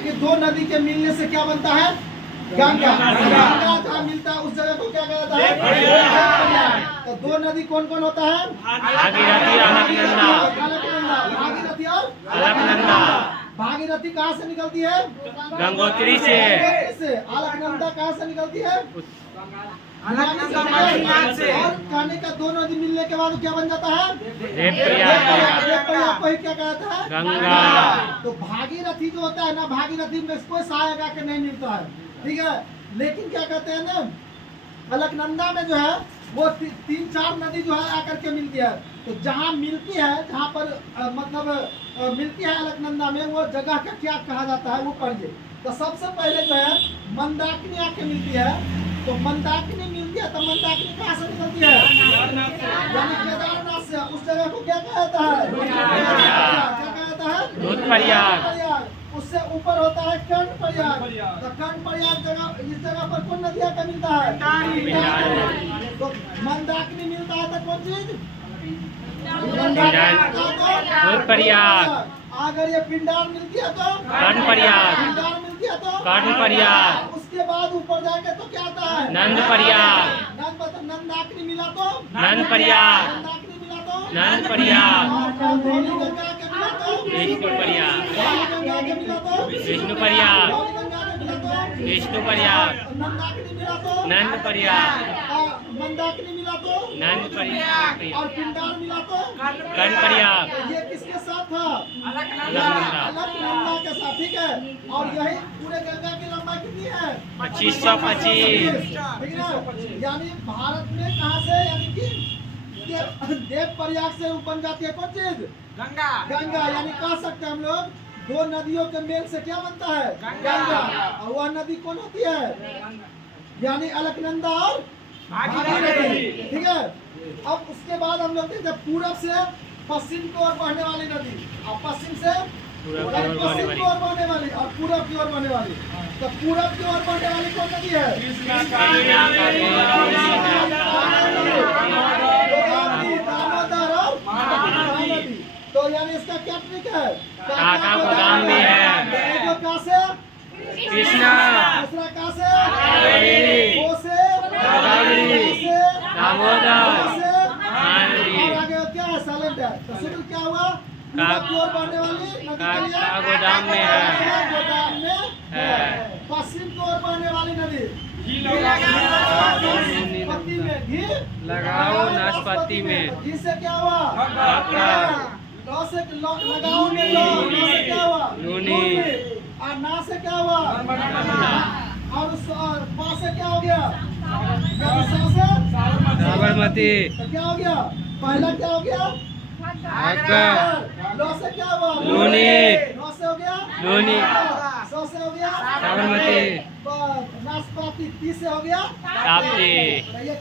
कि दो नदी के मिलने से क्या बनता है? गंगा। गंगा जहाँ मिलता है उस जगह को क्या कहता है? तो दो नदी कौन कौन होता है? भागीरथी, अलकनंदा। भागीरथी और अलकनंदा। भागीरथी कहाँ से निकलती है? गंगोत्री से। अलकनंदा कहाँ से निकलती है? अलकनंदा से। और कहने का दो नदी मिलने के बाद क्या बन जाता है? देवप्रयाग को ही क्या कहता है? गंगा। तो भागीरथी जो होता है ना, भागीरथी में कोई सहायक आके नहीं मिलता है, ठीक है। लेकिन क्या कहते हैं ना, अलकनंदा में जो है वो तीन चार नदी जो है आकर के मिलती है। तो जहाँ मिलती है, जहाँ पर मतलब मिलती है अलकनंदा में, वो जगह का क्या कहा जाता है वो पढ़िए। तो सबसे पहले जो है मंदाकिनी आके मिलती है। तो मंदाकिनी मिलती है, तो मंदाकिनी कहाँ से निकलती है? यानी केदारनाथ से। उस जगह को क्या कहता है? क्या कहता है? रुद्रप्रयाग। उससे ऊपर होता है कर्णप्रयाग। तो कर्णप्रयाग जगह, इस जगह पर कौन नदी आकर मिलता है? तो मंदाकिनी मिलता है तो कौन चीज? रुद्रप्रयाग। अगर ये पिंडार मिलती है तो कर्णप्रयाग। पिंडार मिलती है तो कर्णप्रयाग। उसके बाद ऊपर जाके तो क्या आता है? नंदप्रयाग। नंद मतलब नंदाकिनी मिला तो नंदप्रयाग। नंदाकिनी मिला तो नंदप्रयाग। और धौली गंगा के मिला तो विष्णुप्रयाग। धौली गंगा के मिला तो विष्णुप्रयाग। धौली गंगा के मिला तो विष्णुप्रयाग। नंदाकिनी मिला तो नंदप्रयाग। मंदाकिनी मिला तो नंदप्रयाग। और पिंडार मिला तो कर्णप्रयाग। ये किसके साथ था? अलकनंदा। अलकनंदा के साथ, ठीक है। और यही पूरे गंगा की लंबाई कितनी है? 2525। ठीक है। यानी भारत में कहाँ से, यानी कि देवप्रयाग से बन जाती है कौन चीज? गंगा। गंगा। यानी कह सकते हैं हम लोग दो नदियों के मेल से क्या बनता है? गंगा। और वह नदी कौन होती है? यानी अलकनंदा और भागीरथी, ठीक है। अब उसके बाद हम लोग देखते हैं पूरब से पश्चिम की ओर बहने वाली नदी, और पश्चिम से पश्चिम की ओर बहने वाली, और पूरब की ओर बहने वाली। तो पूरब की ओर बहने वाली कौन नदी है? दामोदर और महानदी। तो यानी इसका क्या ट्रिक है? काका गोदाम में है। एक कहाँ से? कृष्णा। दूसरा कहाँ से? वो से दामोदर। और आगे क्या है? साइलेंट है। तो सूत्र क्या हुआ? पूरब की ओर बहने वाली नदी के लिए काका गोदाम में है। गोदाम में है। पश्चिम की ओर बहने वाली नदी नाशपाती में घी लगाओ नाशपाती में। घी से क्या हुआ? लौ से लगाओ में लो, लौ से क्या हुआ? नूनी। और ना से क्या हुआ? और पा से क्या हो गया? साबरमती। तो क्या हो गया? पहला क्या हो गया? घग्गर। लौ से क्या हुआ? नूनी। नौ से हो गया? नूनी। सौ से हो गया? साबरमती। नाशपाती। 30 से हो गया? ताप्ती। तो ये